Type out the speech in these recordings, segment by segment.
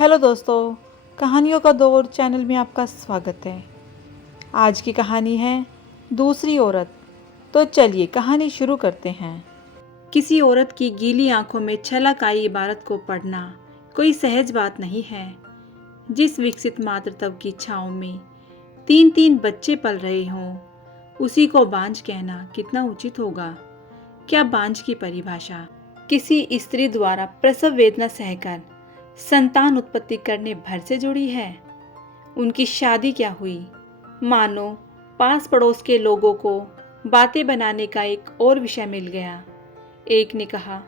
Hello दोस्तों, कहानियों का दौर चैनल में आपका स्वागत है। आज की कहानी है दूसरी औरत। तो चलिए कहानी शुरू करते हैं। किसी औरत की गीली आंखों में छलक आई इबारत को पढ़ना कोई सहज बात नहीं है। जिस विकसित मातृत्व की छाँव में तीन तीन बच्चे पल रहे हों, उसी को बांझ कहना कितना उचित होगा। क्या बांझ की परिभाषा किसी स्त्री द्वारा प्रसव वेदना सहकर संतान उत्पत्ति करने भर से जुड़ी है? उनकी शादी क्या हुई? मानो पास पड़ोस के लोगों को बातें बनाने का एक और विषय मिल गया। एक ने कहा,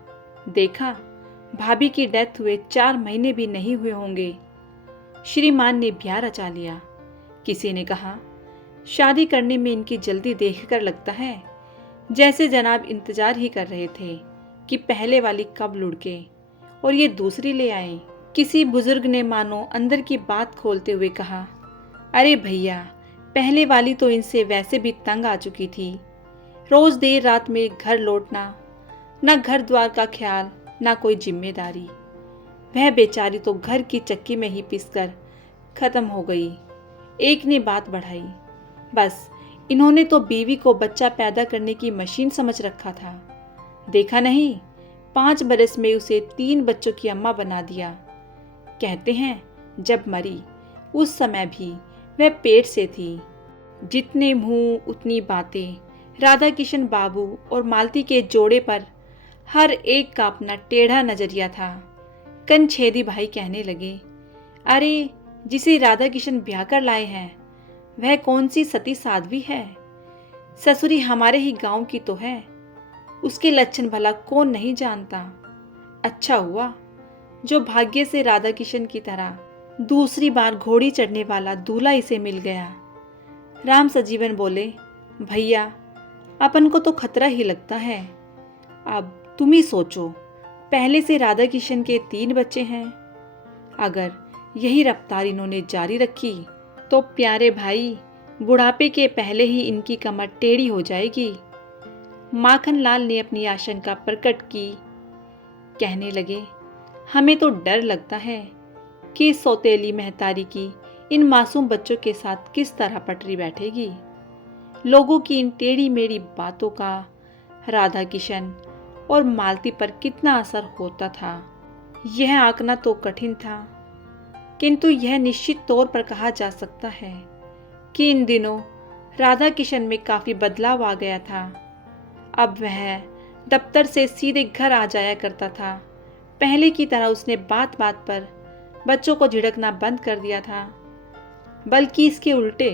देखा, भाभी की डेथ हुए 4 महीने भी नहीं हुए होंगे। श्रीमान ने ब्याह रचा लिया। किसी ने कहा, शादी करने में इनकी जल्दी देखकर लगता है जैसे जनाब इंतजार ही कर रहे थे कि पहले वाली कब लुढ़के और ये दूसरी ले आए। किसी बुजुर्ग ने मानो अंदर की बात खोलते हुए कहा, अरे भैया, पहले वाली तो इनसे वैसे भी तंग आ चुकी थी। रोज देर रात में घर लौटना, न घर द्वार का ख्याल, न कोई जिम्मेदारी। वह बेचारी तो घर की चक्की में ही पिसकर खत्म हो गई। एक ने बात बढ़ाई, बस इन्होंने तो बीवी को बच्चा पैदा करने की मशीन समझ रखा था। देखा नहीं, 5 बरस में उसे 3 बच्चों की अम्मा बना दिया। कहते हैं जब मरी उस समय भी वह पेट से थी। जितने मुंह उतनी बातें। राधा किशन बाबू और मालती के जोड़े पर हर एक का अपना टेढ़ा नजरिया था। कनछेदी भाई कहने लगे, अरे जिसे राधा किशन ब्याह कर लाए हैं वह कौन सी सती साध्वी है? ससुरी हमारे ही गांव की तो है। उसके लक्षण भला कौन नहीं जानता। अच्छा हुआ जो भाग्य से राधा किशन की तरह दूसरी बार घोड़ी चढ़ने वाला दूल्हा इसे मिल गया। राम सजीवन बोले, भैया, अपन को तो खतरा ही लगता है। अब तुम ही सोचो, पहले से राधा किशन के 3 बच्चे हैं। अगर यही रफ्तार इन्होंने जारी रखी तो प्यारे भाई, बुढ़ापे के पहले ही इनकी कमर टेढ़ी हो जाएगी। माखनलाल ने अपनी आशंका प्रकट की। कहने लगे, हमें तो डर लगता है कि सौतेली महतारी की इन मासूम बच्चों के साथ किस तरह पटरी बैठेगी। लोगों की इन टेढ़ी मेढ़ी बातों का राधा किशन और मालती पर कितना असर होता था, यह आंकना तो कठिन था। किंतु यह निश्चित तौर पर कहा जा सकता है कि इन दिनों राधा किशन में काफी बदलाव आ गया था। अब वह दफ्तर से सीधे घर आ जाया करता था। पहले की तरह उसने बात बात पर बच्चों को झिड़कना बंद कर दिया था, बल्कि इसके उल्टे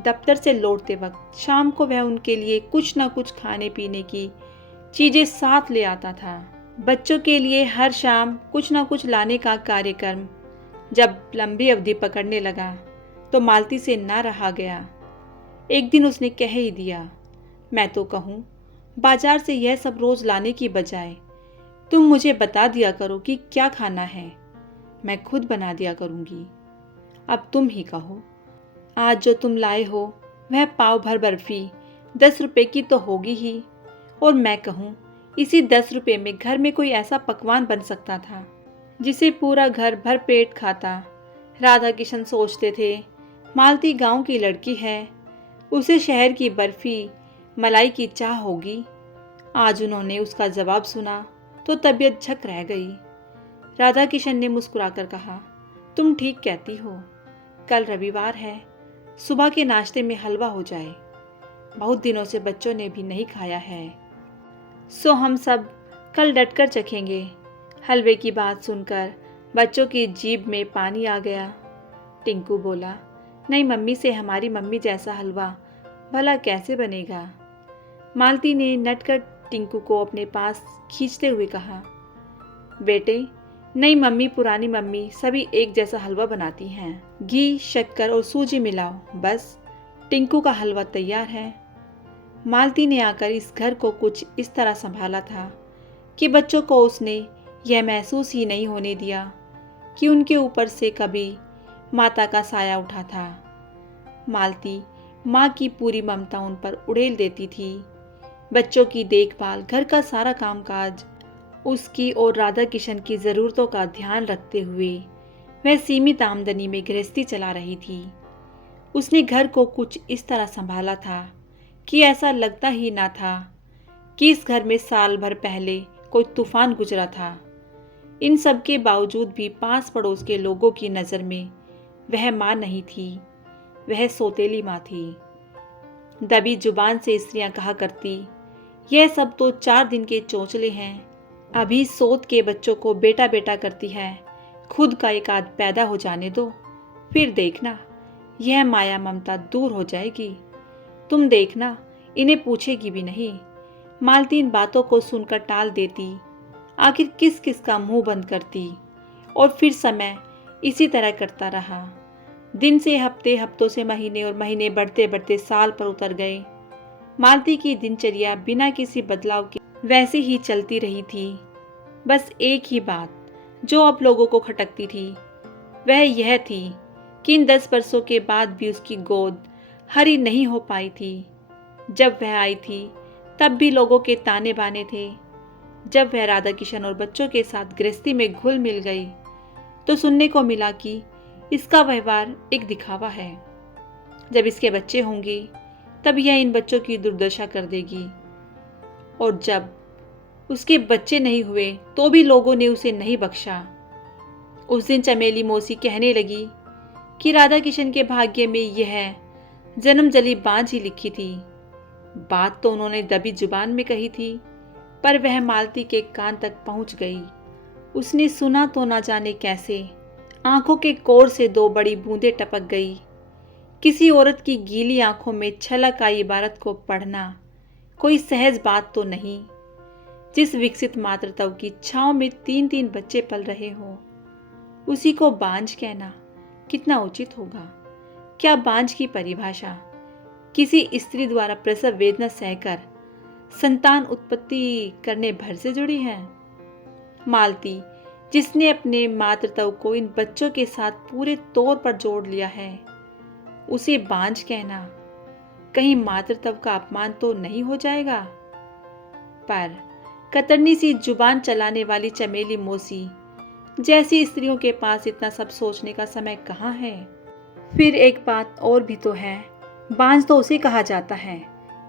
दफ्तर से लौटते वक्त शाम को वह उनके लिए कुछ न कुछ खाने पीने की चीजें साथ ले आता था। बच्चों के लिए हर शाम कुछ न कुछ लाने का कार्यक्रम जब लंबी अवधि पकड़ने लगा तो मालती से ना रहा गया। एक दिन उसने कह ही दिया, मैं तो कहूँ बाजार से यह सब रोज लाने की बजाय तुम मुझे बता दिया करो कि क्या खाना है, मैं खुद बना दिया करूँगी। अब तुम ही कहो, आज जो तुम लाए हो वह पाव भर बर्फी 10 रुपए की तो होगी ही, और मैं कहूँ इसी 10 रुपए में घर में कोई ऐसा पकवान बन सकता था जिसे पूरा घर भर पेट खाता। राधा किशन सोचते थे, मालती गांव की लड़की है, उसे शहर की बर्फी मलाई की चाह होगी। आज उन्होंने उसका जवाब सुना तो तबीयत झक रह गई। राधा किशन ने मुस्कुराकर कहा, तुम ठीक कहती हो, कल रविवार है, सुबह के नाश्ते में हलवा हो जाए। बहुत दिनों से बच्चों ने भी नहीं खाया है, सो हम सब कल डटकर चखेंगे। हलवे की बात सुनकर बच्चों की जीभ में पानी आ गया। टिंकू बोला, नहीं मम्मी से हमारी मम्मी जैसा हलवा भला कैसे बनेगा। मालती ने नटकर टिंकू को अपने पास खींचते हुए कहा, बेटे, नई मम्मी पुरानी मम्मी सभी एक जैसा हलवा बनाती हैं। घी, शक्कर और सूजी मिलाओ, बस टिंकू का हलवा तैयार है। मालती ने आकर इस घर को कुछ इस तरह संभाला था कि बच्चों को उसने यह महसूस ही नहीं होने दिया कि उनके ऊपर से कभी माता का साया उठा था। मालती माँ की पूरी ममता उन पर उड़ेल देती थी। बच्चों की देखभाल, घर का सारा कामकाज उसकी और राधा किशन की ज़रूरतों का ध्यान रखते हुए वह सीमित आमदनी में गृहस्थी चला रही थी। उसने घर को कुछ इस तरह संभाला था कि ऐसा लगता ही ना था कि इस घर में साल भर पहले कोई तूफान गुजरा था। इन सब के बावजूद भी पास पड़ोस के लोगों की नज़र में वह माँ नहीं थी, वह सौतेली माँ थी। दबी जुबान से स्त्रियां कहा करती, यह सब तो 4 दिन के चोंचले हैं, अभी सोत के बच्चों को बेटा बेटा करती है, खुद का एक आध पैदा हो जाने दो, फिर देखना यह माया ममता दूर हो जाएगी। तुम देखना इन्हें पूछेगी भी नहीं। मालती इन बातों को सुनकर टाल देती, आखिर किस किस का मुंह बंद करती। और फिर समय इसी तरह करता रहा। दिन से हफ्ते, हफ्तों से महीने और महीने बढ़ते बढ़ते साल पर उतर गए। मालती की दिनचर्या बिना किसी बदलाव के वैसे ही चलती रही थी। बस एक ही बात जो अब लोगों को खटकती थी वह यह थी कि इन 10 वर्षों के बाद भी उसकी गोद हरी नहीं हो पाई थी। जब वह आई थी तब भी लोगों के ताने बाने थे। जब वह राधा किशन और बच्चों के साथ गृहस्थी में घुल मिल गई तो सुनने को मिला कि इसका व्यवहार एक दिखावा है। जब इसके बच्चे होंगे तब यह इन बच्चों की दुर्दशा कर देगी, और जब उसके बच्चे नहीं हुए तो भी लोगों ने उसे नहीं बख्शा। उस दिन चमेली मौसी कहने लगी कि राधा किशन के भाग्य में यह जन्म जली बांझ ही लिखी थी। बात तो उन्होंने दबी जुबान में कही थी, पर वह मालती के कान तक पहुंच गई। उसने सुना तो ना जाने कैसे आंखों के कोर से 2 बड़ी बूंदें टपक गई। किसी औरत की गीली आंखों में छलक आई इबारत को पढ़ना कोई सहज बात तो नहीं। जिस विकसित मातृत्व की छांव में 3-3 बच्चे पल रहे हो, उसी को बांझ कहना कितना उचित होगा। क्या बांझ की परिभाषा किसी स्त्री द्वारा प्रसव वेदना सहकर संतान उत्पत्ति करने भर से जुड़ी है? मालती, जिसने अपने मातृत्व को इन बच्चों के साथ पूरे तौर पर जोड़ लिया है, उसे बांझ कहना कहीं मातृत्व का अपमान तो नहीं हो जाएगा? पर कतरनी सी जुबान चलाने वाली चमेली मौसी जैसी स्त्रियों के पास इतना सब सोचने का समय कहाँ है? फिर एक बात और भी तो है, बांझ तो उसे कहा जाता है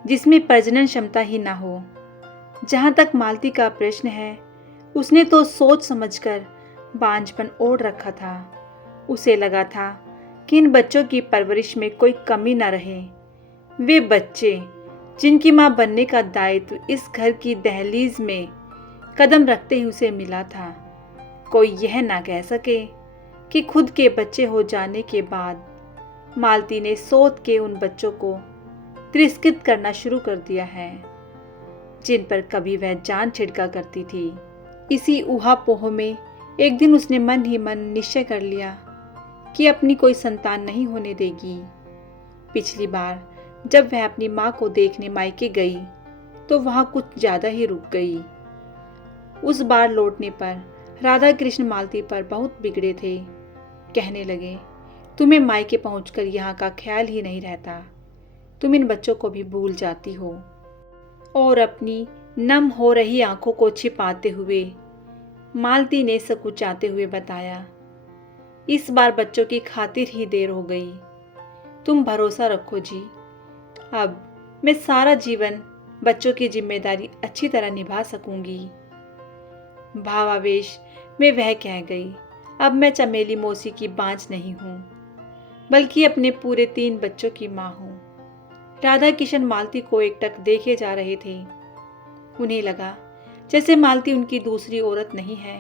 जिसमें प्रजनन क्षमता ही ना हो। जहाँ तक मालती का प्रश्न है, उसने तो सोच समझकर बांझपन ओढ़ रखा था। उसे लगा था कि इन बच्चों की परवरिश में कोई कमी ना रहे। वे बच्चे जिनकी माँ बनने का दायित्व इस घर की दहलीज में कदम रखते ही उसे मिला था, कोई यह ना कह सके कि खुद के बच्चे हो जाने के बाद मालती ने सोच के उन बच्चों को तिरस्कृत करना शुरू कर दिया है जिन पर कभी वह जान छिड़का करती थी। इसी ऊहापोह में एक दिन उसने मन ही मन निश्चय कर लिया कि अपनी कोई संतान नहीं होने देगी। पिछली बार जब वह अपनी माँ को देखने मायके गई तो वहाँ कुछ ज़्यादा ही रुक गई। उस बार लौटने पर राधा कृष्ण मालती पर बहुत बिगड़े थे। कहने लगे, तुम्हें मायके पहुंचकर यहाँ का ख्याल ही नहीं रहता, तुम इन बच्चों को भी भूल जाती हो। और अपनी नम हो रही आंखों को छिपाते हुए मालती ने सकुचाते हुए बताया, इस बार बच्चों की खातिर ही देर हो गई। तुम भरोसा रखो जी, अब मैं सारा जीवन बच्चों की जिम्मेदारी अच्छी तरह निभा सकूंगी। भावावेश में वह कह गई, अब मैं चमेली मौसी की बांझ नहीं हूँ, बल्कि अपने पूरे 3 बच्चों की माँ हूँ। राधा किशन मालती को एकटक देखे जा रहे थे। उन्हें लगा जैसे मालती उनकी दूसरी औरत नहीं है,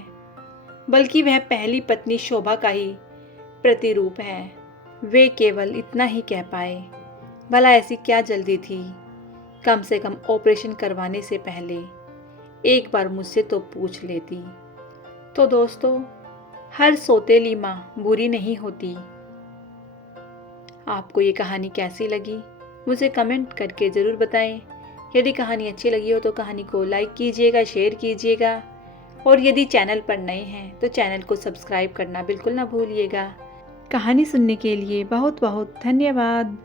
बल्कि वह पहली पत्नी शोभा का ही प्रतिरूप है। वे केवल इतना ही कह पाए, भला ऐसी क्या जल्दी थी, कम से कम ऑपरेशन करवाने से पहले एक बार मुझसे तो पूछ लेती। तो दोस्तों, हर सौतेली माँ बुरी नहीं होती। आपको ये कहानी कैसी लगी मुझे कमेंट करके ज़रूर बताएं। यदि कहानी अच्छी लगी हो तो कहानी को लाइक कीजिएगा, शेयर कीजिएगा, और यदि चैनल पर नए हैं तो चैनल को सब्सक्राइब करना बिल्कुल ना भूलिएगा। कहानी सुनने के लिए बहुत बहुत धन्यवाद।